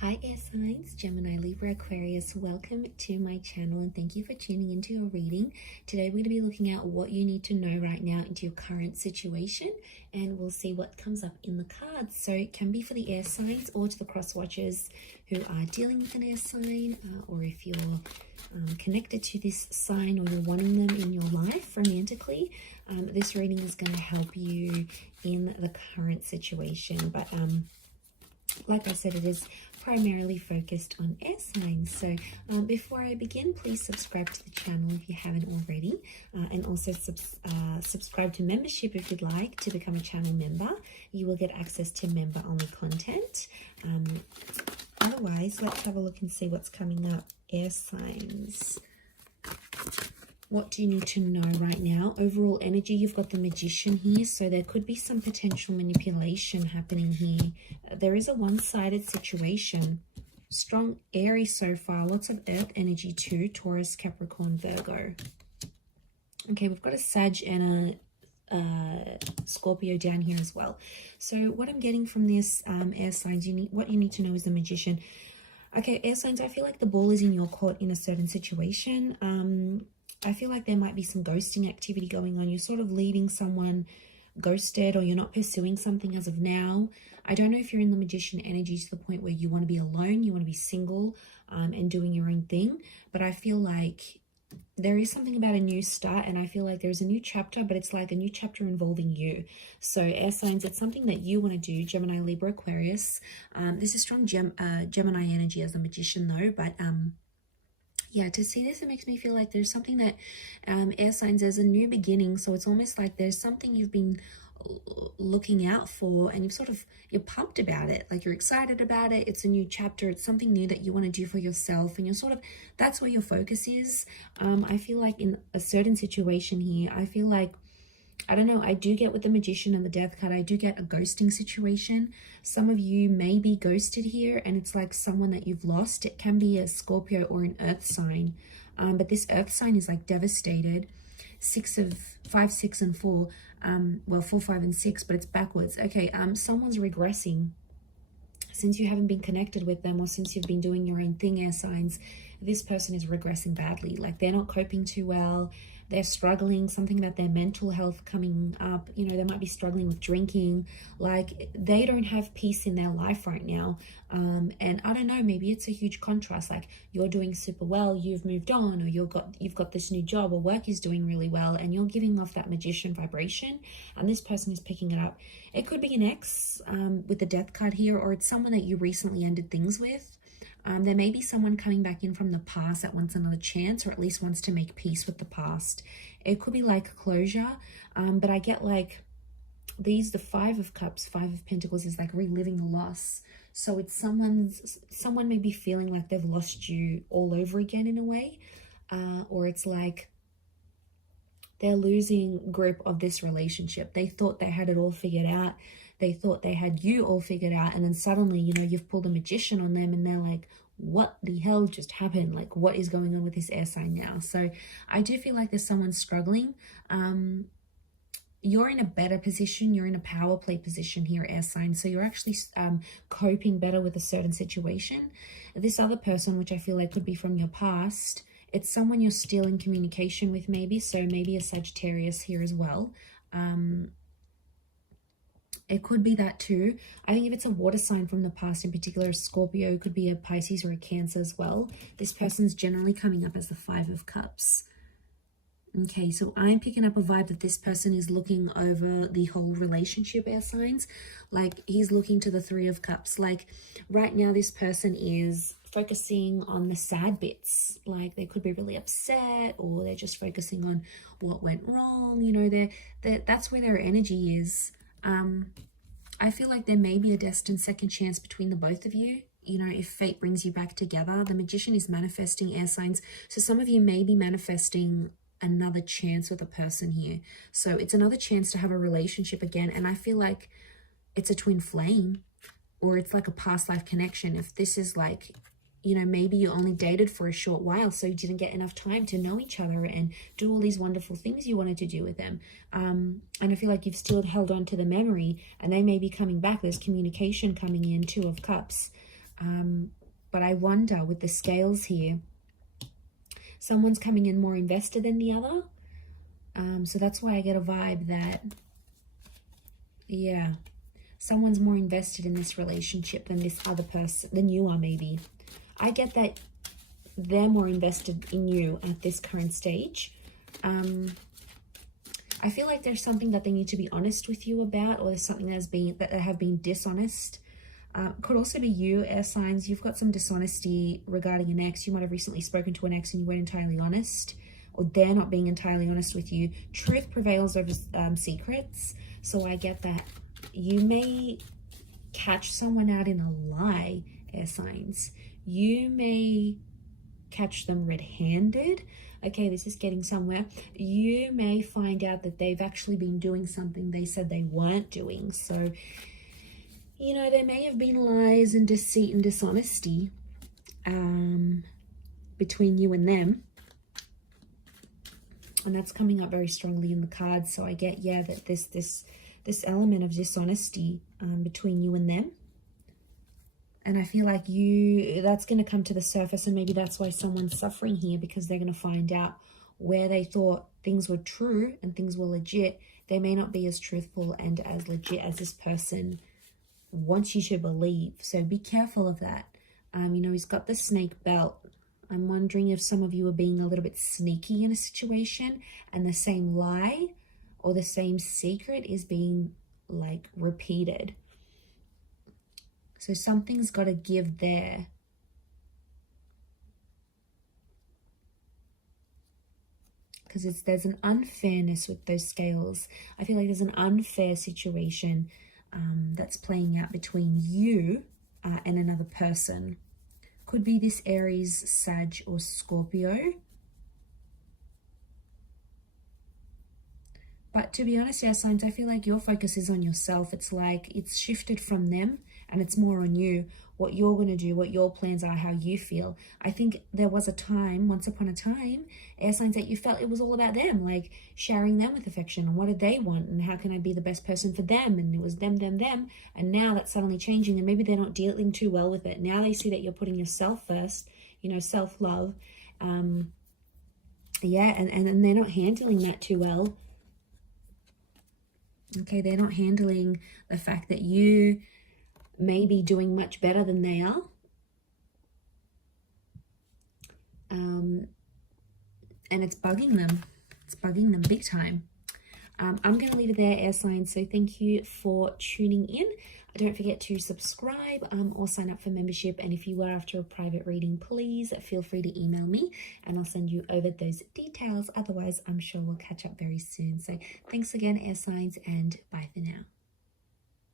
Hi air signs, Gemini, Libra, Aquarius, welcome to my channel and thank you for tuning into your reading. Today we're going to be looking at what you need to know right now into your current situation, and we'll see what comes up in the cards. So it can be for the air signs or to the cross watchers who are dealing with an air sign, or if you're connected to this sign or you're wanting them in your life romantically. This reading is going to help you in the current situation, but like I said, it is primarily focused on air signs. So before I begin, please subscribe to the channel if you haven't already, and also subscribe to membership if you'd like to become a channel member. You will get access to member only content. Otherwise, let's have a look and see what's coming up. Air signs, what do you need to know right now? Overall energy, you've got the Magician here, so there could be some potential manipulation happening here. There is a one-sided situation. Strong Aries so far, lots of earth energy too, Taurus, Capricorn, Virgo. Okay, we've got a Sag and a Scorpio down here as well. So what I'm getting from this, air signs, what you need to know is the Magician. Okay, air signs, I feel like the ball is in your court in a certain situation. I feel like there might be some ghosting activity going on. You're sort of leaving someone ghosted, or you're not pursuing something as of now. I don't know if you're in the Magician energy to the point where you want to be alone, you want to be single, and doing your own thing. But I feel like there is something about a new start, and I feel like there's a new chapter, but it's like a new chapter involving you. So air signs, it's something that you want to do, Gemini, Libra, Aquarius. This is strong Gemini energy as the Magician though, but yeah, to see this, it makes me feel like there's something that air signs, there's a new beginning. So it's almost like there's something you've been looking out for, and you're pumped about it, like you're excited about it. It's a new chapter, it's something new that you want to do for yourself, and that's where your focus is. I feel like in a certain situation here, I feel like, I don't know, I do get with the Magician and the Death card, I do get a ghosting situation. Some of you may be ghosted here, and it's like someone that you've lost. It can be a Scorpio or an earth sign, but this earth sign is like devastated. 5, 6 and 4, well 4, 5 and 6, but it's backwards. Okay, someone's regressing since you haven't been connected with them, or since you've been doing your own thing, air signs. This person is regressing badly, like they're not coping too well. They're struggling, something about their mental health coming up. You know, they might be struggling with drinking. Like they don't have peace in their life right now. And I don't know, maybe it's a huge contrast. Like you're doing super well, you've moved on, or you've got this new job, or work is doing really well, and you're giving off that Magician vibration, and this person is picking it up. It could be an ex with the Death card here, or it's someone that you recently ended things with. There may be someone coming back in from the past that wants another chance, or at least wants to make peace with the past. It could be like closure, but I get like the 5 of Cups, 5 of Pentacles is like reliving the loss. So it's someone may be feeling like they've lost you all over again in a way, or it's like they're losing grip of this relationship. They thought they had it all figured out. They thought they had you all figured out, and then suddenly, you know, you've pulled a Magician on them, and they're like, what the hell just happened? Like, what is going on with this air sign now? So I do feel like there's someone struggling. You're in a better position. You're in a power play position here, air sign. So you're actually coping better with a certain situation. This other person, which I feel like could be from your past, it's someone you're still in communication with maybe. So maybe a Sagittarius here as well. It could be that too. I think if it's a water sign from the past, in particular a Scorpio, it could be a Pisces or a Cancer as well. This person's generally coming up as the 5 of Cups. Okay, so I'm picking up a vibe that this person is looking over the whole relationship, air signs. Like he's looking to the 3 of Cups. Like right now this person is focusing on the sad bits. Like they could be really upset, or they're just focusing on what went wrong. You know, that's where their energy is. I feel like there may be a destined second chance between the both of you. You know, if fate brings you back together. The Magician is manifesting, air signs. So some of you may be manifesting another chance with a person here. So it's another chance to have a relationship again. And I feel like it's a twin flame, or it's like a past life connection. If this is like, you know, maybe you only dated for a short while, so you didn't get enough time to know each other and do all these wonderful things you wanted to do with them. And I feel like you've still held on to the memory, and they may be coming back. There's communication coming in, 2 of Cups. But I wonder with the scales here, someone's coming in more invested than the other. So that's why I get a vibe that, yeah, someone's more invested in this relationship than this other person, than you are maybe. I get that they're more invested in you at this current stage. I feel like there's something that they need to be honest with you about, or there's something that they have been dishonest. Could also be you, air signs. You've got some dishonesty regarding an ex. You might have recently spoken to an ex and you weren't entirely honest, or they're not being entirely honest with you. Truth prevails over secrets. So I get that you may catch someone out in a lie, air signs. You may catch them red-handed. Okay, this is getting somewhere. You may find out that they've actually been doing something they said they weren't doing. So, you know, there may have been lies and deceit and dishonesty between you and them. And that's coming up very strongly in the cards. So I get, yeah, that this element of dishonesty between you and them. And I feel like that's going to come to the surface, and maybe that's why someone's suffering here, because they're going to find out where they thought things were true and things were legit. They may not be as truthful and as legit as this person wants you to believe. So be careful of that. You know, he's got the snake belt. I'm wondering if some of you are being a little bit sneaky in a situation, and the same lie or the same secret is being like repeated. So something's got to give there. Because there's an unfairness with those scales. I feel like there's an unfair situation that's playing out between you and another person. Could be this Aries, Sag, or Scorpio. But to be honest, air signs, I feel like your focus is on yourself. It's like it's shifted from them and it's more on you, what you're going to do, what your plans are, how you feel. I think there was a time, once upon a time, air signs, that you felt it was all about them, like showering them with affection and what did they want and how can I be the best person for them, and it was them. And now that's suddenly changing and maybe they're not dealing too well with it. Now they see that you're putting yourself first, you know, self-love. Yeah, and they're not handling that too well. Okay, they're not handling the fact that you may be doing much better than they are. And it's bugging them. It's bugging them big time. I'm going to leave it there, air signs. So thank you for tuning in. Don't forget to subscribe or sign up for membership. And if you are after a private reading, please feel free to email me and I'll send you over those details. Otherwise, I'm sure we'll catch up very soon. So thanks again, air signs, and bye for now.